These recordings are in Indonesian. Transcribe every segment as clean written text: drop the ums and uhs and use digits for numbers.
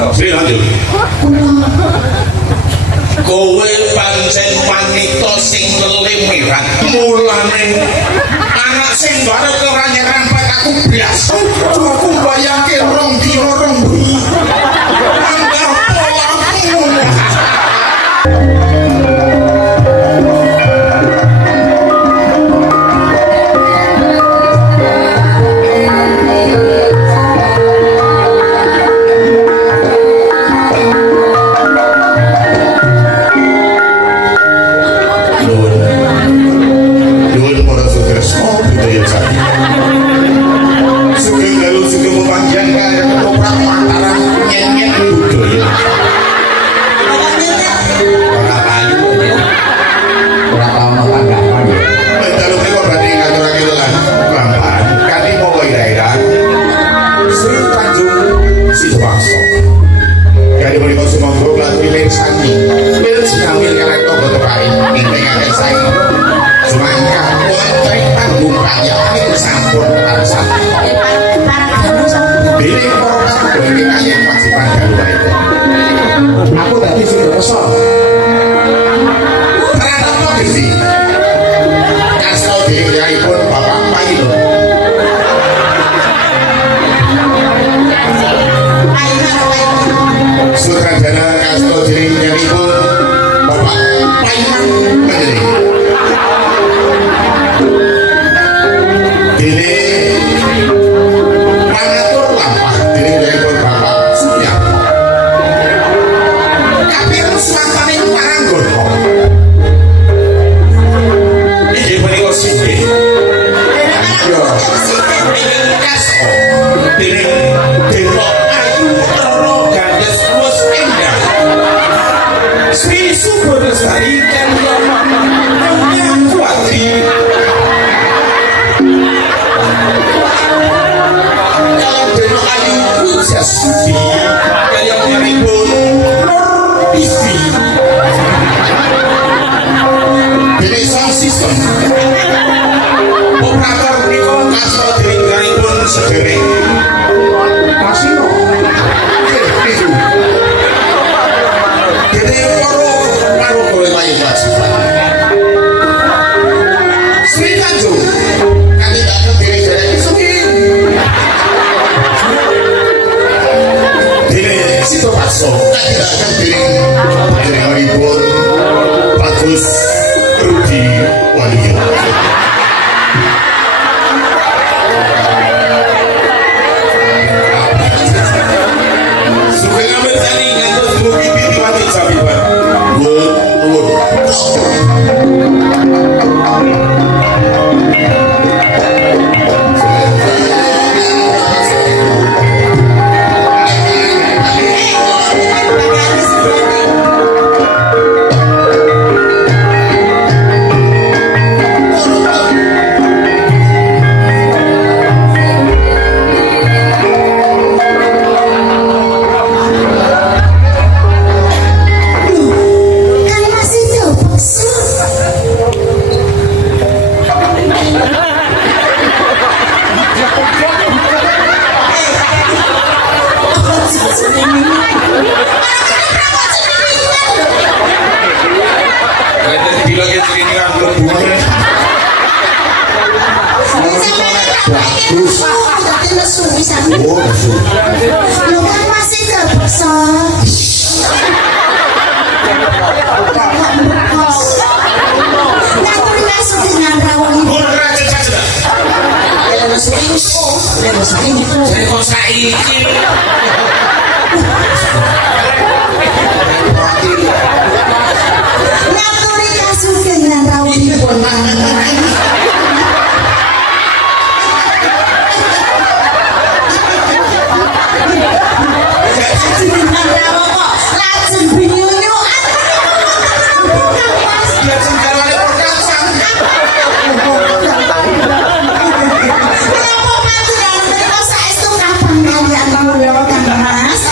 Sri lanjut. Kowe pancen wanita sing lemirat. Mulane anak sing bareng ora nyerempet aku blas. Aku bayangke rong dino rong bengi. Anggar polamu. Aku tadi sudah kesal. Ternyata apa sih? Kasau diri pun bapak pagi loh. Sutradara kasau diri pun bapak pagi menjadi. Ini mengatur lampah diri pun bapak siap. Bagus Rudi Waluyo. Suka ngambil tadi ngantos Rudi binti mati cabiban. Lu kan masih terpaksa. Ngatur masuk dengan rawang ibu. Jadi kok saiki Ngatur kasut dengan rawang ibu.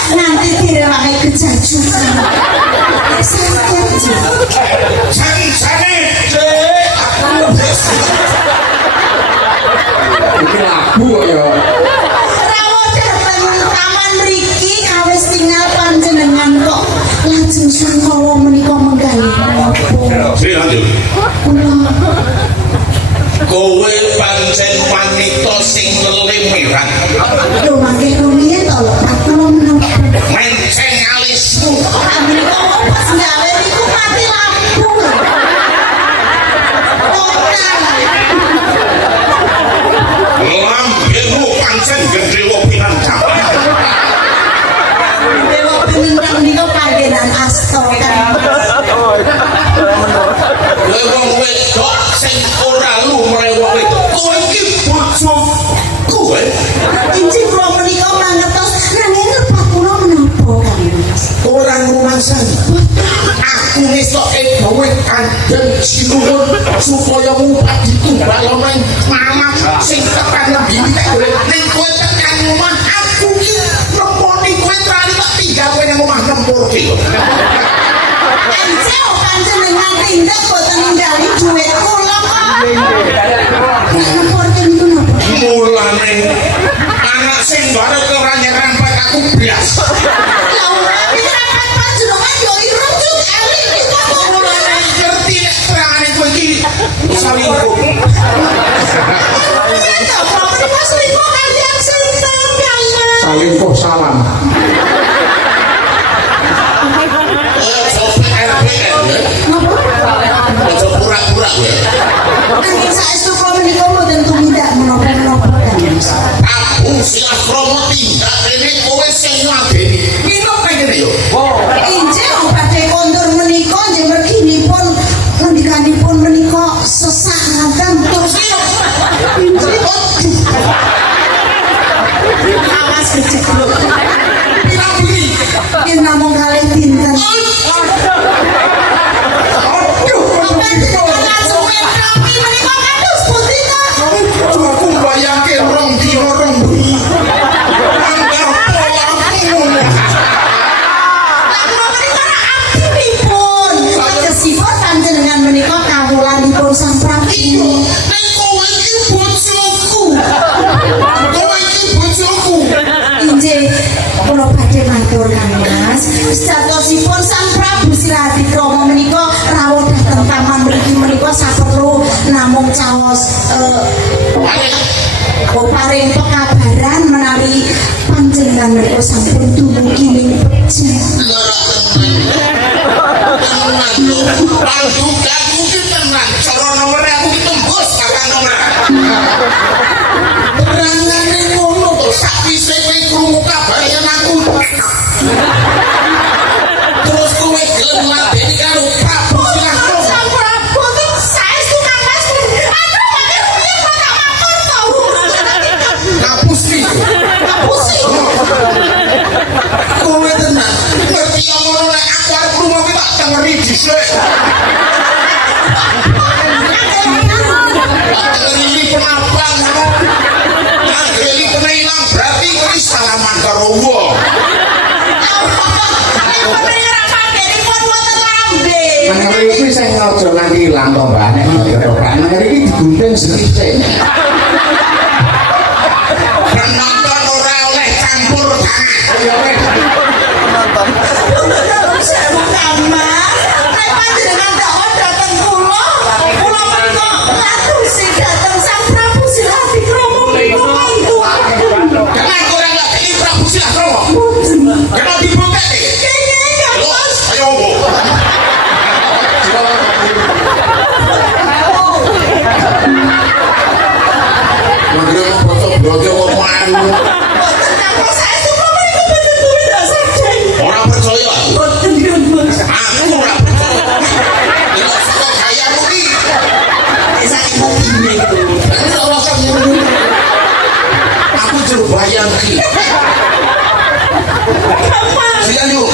Nanti direwake kejajukan. Iki lagu ya. Rawuh dateng taman mriki kawis tinggal lajeng sangkala menika menggawe menapa Sri lanjut. kula Kowe pancen wanita sing lelimeran. lho mangke rumiyin to lepat kula menapa Menceng alismu. menika pas gawe niku mati lampu Lambemu pancen gede wopinan capek. dewa pinten niku panggenan asta kan Kowe wong wedok sing ora lumrah wong wedok. Kowe iki bojoku. injih kula menika mangertos nanging lepat kula menapa kan Mas Ora ngrumasan. Aku ngesoke gawe kandheng sinuwun supaya ngupat ditumbal nang mamah sing tekan lebih nek ning kowe tekan omah aku iki nemoni kowe trali tak tinggal kowe nang omah nempurke. Anjir panjenengan tindak boten ninggali duit kula kok. Nempurke niku napa? Mulane anak sing bareng ora nyerempet aku blas. Ya ora pirapat panjenengan yo irung juk eling niku kok. Mulane ngerti nek perangane kowe iki salingkuh. Iya to, menika selingkuh kalian sinten Kang Mas? Salingkuh salam. Aja pura-pura kowe. Nanging saestu kula menika mboten tumindak menapa-menapa Kang Mas. Aku silah kromo tindak rene kowe sing ngladeni. Minum kene yo. Injil badhe kondur menika nggih merginipun ngendikanipun menika sesak ngaten terus Injil awas kecekluk Pirang beli. yen namung kalih dinten panjenengan langsung rapi menika kados pundi to Aku bayangke rong dino rong bengi. Anggar polamu. lah kula menika abdipun tegesipun panjenengan menika kawulanipun Sang Prabu Nek kowe iki bojoku. Kowe iki bojoku. Injih, kula badhe matur Kang Mas. Sejatosipun Sang Prabu Silatikrama menika rawuh dhateng taman mriki menika saperlu namung caos paring pekabaran menawi panjenengan menika sampun dumugi ning pejah. Pandugaku ki tenan. Cara nomere aku ki tembus kakak nomor. Perangane ngono to sakwise kowe krungu kabar yen aku. Terus kowe gelem ladeni karo Prabu Silahkromo. Sang Prabu ki saestu Kang Mas. Aduh, mangke piye kok tak matur to. Ngapus nih. Ngapusi. Kowe tenan. Ngerti yang ngono nek aku arep krungu ki tak dengeri dhisik. Ini penabang. Ini penailang berarti kowe salaman karo wong. Nang iki sing aja nganti ilang to, Mbak. Nek kira Pak, nang iki digunting sedhisik. Penonton ora oleh campur tangan. Ya wis. Kenapa orang nggak ini Prabu Silahkromo? Kenapa dibuka nih? Lo, ayo ngomong. Negeri mau bocok-bocok omongan. Orang percaya. Aku ora percaya. Ini suka kaya muni. Ini ora usah ngomong. Aku jero bayang ki. Silakan yuk.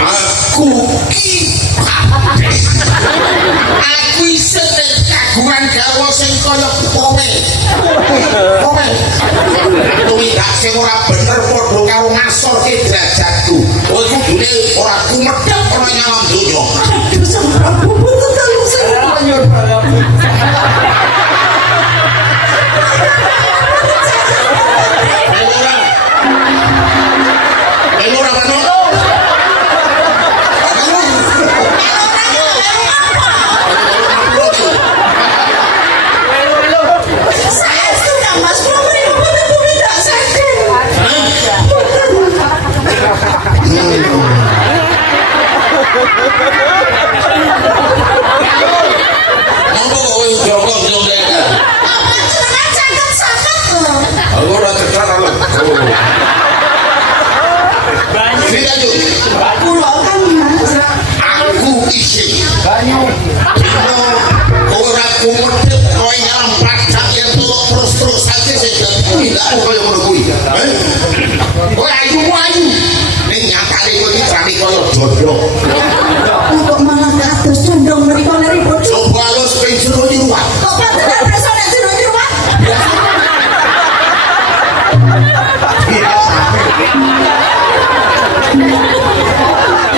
Aku ki. Aku isih kagungan garwa sing kaya pome. Pome. Tumindak sing ora bener padha karo ngasorke derajatku. Kowe kudune ora kumedhek ora nyalam donya. Ayo ora manut. Ini lanjut. Kula kan Mas. Aku isin. Ora kumedhep koyo nyalam padang yen terus aja sing tidak koyo ngono kuwi. Kowe ayu. Ning nyatane kowe iki trani koyo dodok. Kok malah kados condong mriku neri bojo. Coba alus ping jero nyruwat. Kok pantenan preso nek jero nyruwat?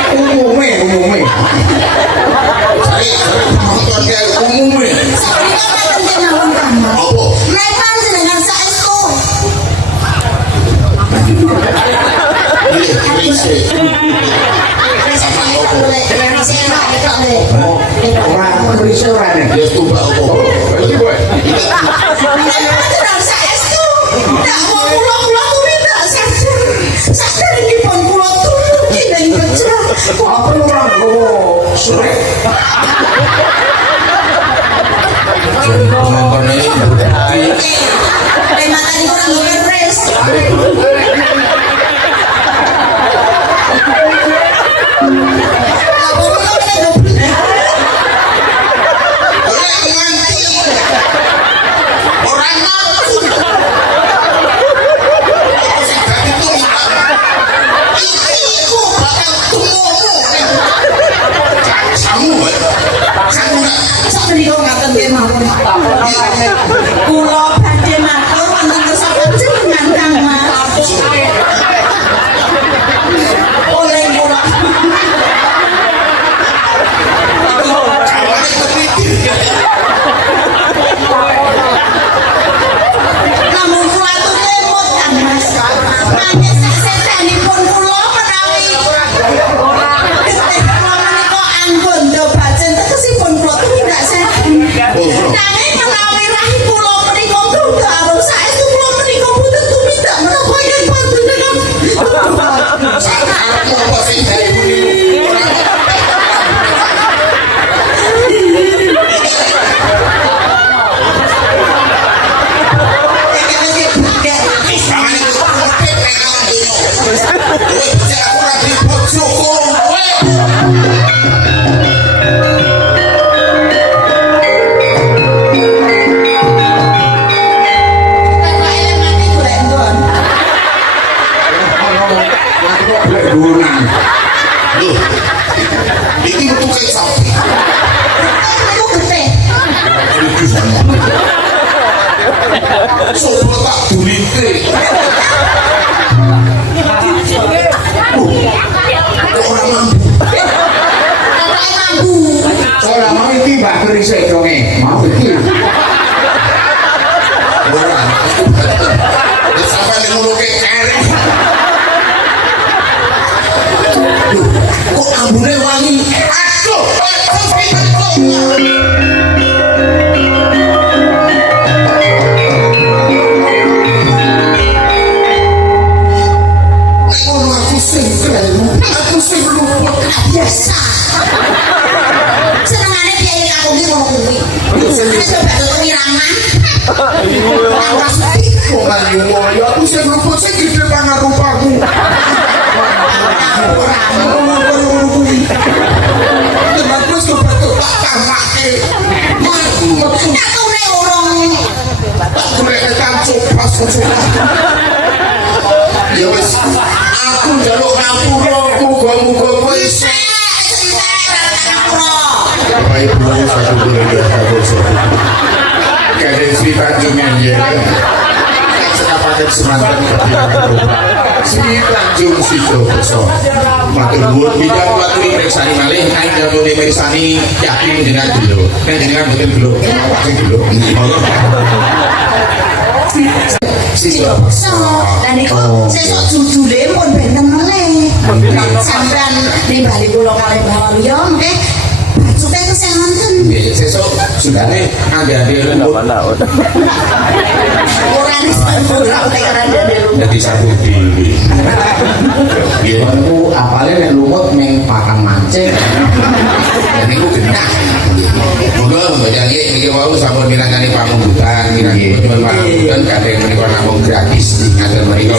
Umume. Nonton dia umumnya. Sorry kan jenengan kan. Apa? Nek panjenengan saestu Ora kerisik ora nek. Dia tumbak apa? Iki kowe. Apa ora gowo srek. Nonton ini. Ora nganti. Ora nganti. Apa sing dadi tumbak? Iku bakal tumumu. Kamu, kamu Kula badhe matur wonten kersa panjenengan Kang Mas. Oleh kula. Namun kula atur lemot Kang Mas. Mangke sasedanipun kula menawi kula menika anggun do bajeng tegesipun kula tumindak sedan. Nanging menawi rahim kula menika tunggu arep saestu kula menika boten tumindak menapa yen panjenengan. apa sing dadi Gunan. Iki metu kayak sapi. Coba tak dulite. Orang mampu. Ora mau iki Mbak kerisik donge. Mau iki. Ora. Sampai ning ngono kayak kere. Kok ambune wangi? Aduh, aku sing lupa. Biasa. Senengane piye aku ki ngono kuwi. Coba tuku irangan. Aku sing lupa sing gede pangarupaku. Terus coba tuh tak tamake. Aku nek urung Aku nek coba. Ya wis, aku njaluk ngapura muga-muga kowe isih. Baik Bu, satu bulan kadang cerita Tanjungnya ya. Sekapakan semangat si Tanjung Sido Beso. Matur nuwun bidang matur periksani malih kain jamu periksani yakin dengan dulu. Dengan mboten dulu. Sing dulu. Sido Bekso. Lah niku sesuk judule pun benten meleh. Sampeyan nimbali kula kalih Bawawiya mengke bacute ku sing wonten. Nggih, sesuk sudane andane lumut. Ora ora tekarane lumut. Dadi sabu dhewe. Nggih, Aku apale nek lumut ning pakan mancing. niku genah. Monggo mboten niki wau sampun mirangani pamunggutan, mirangani pamunggutan kadang menika namung gratis. Ngaten menika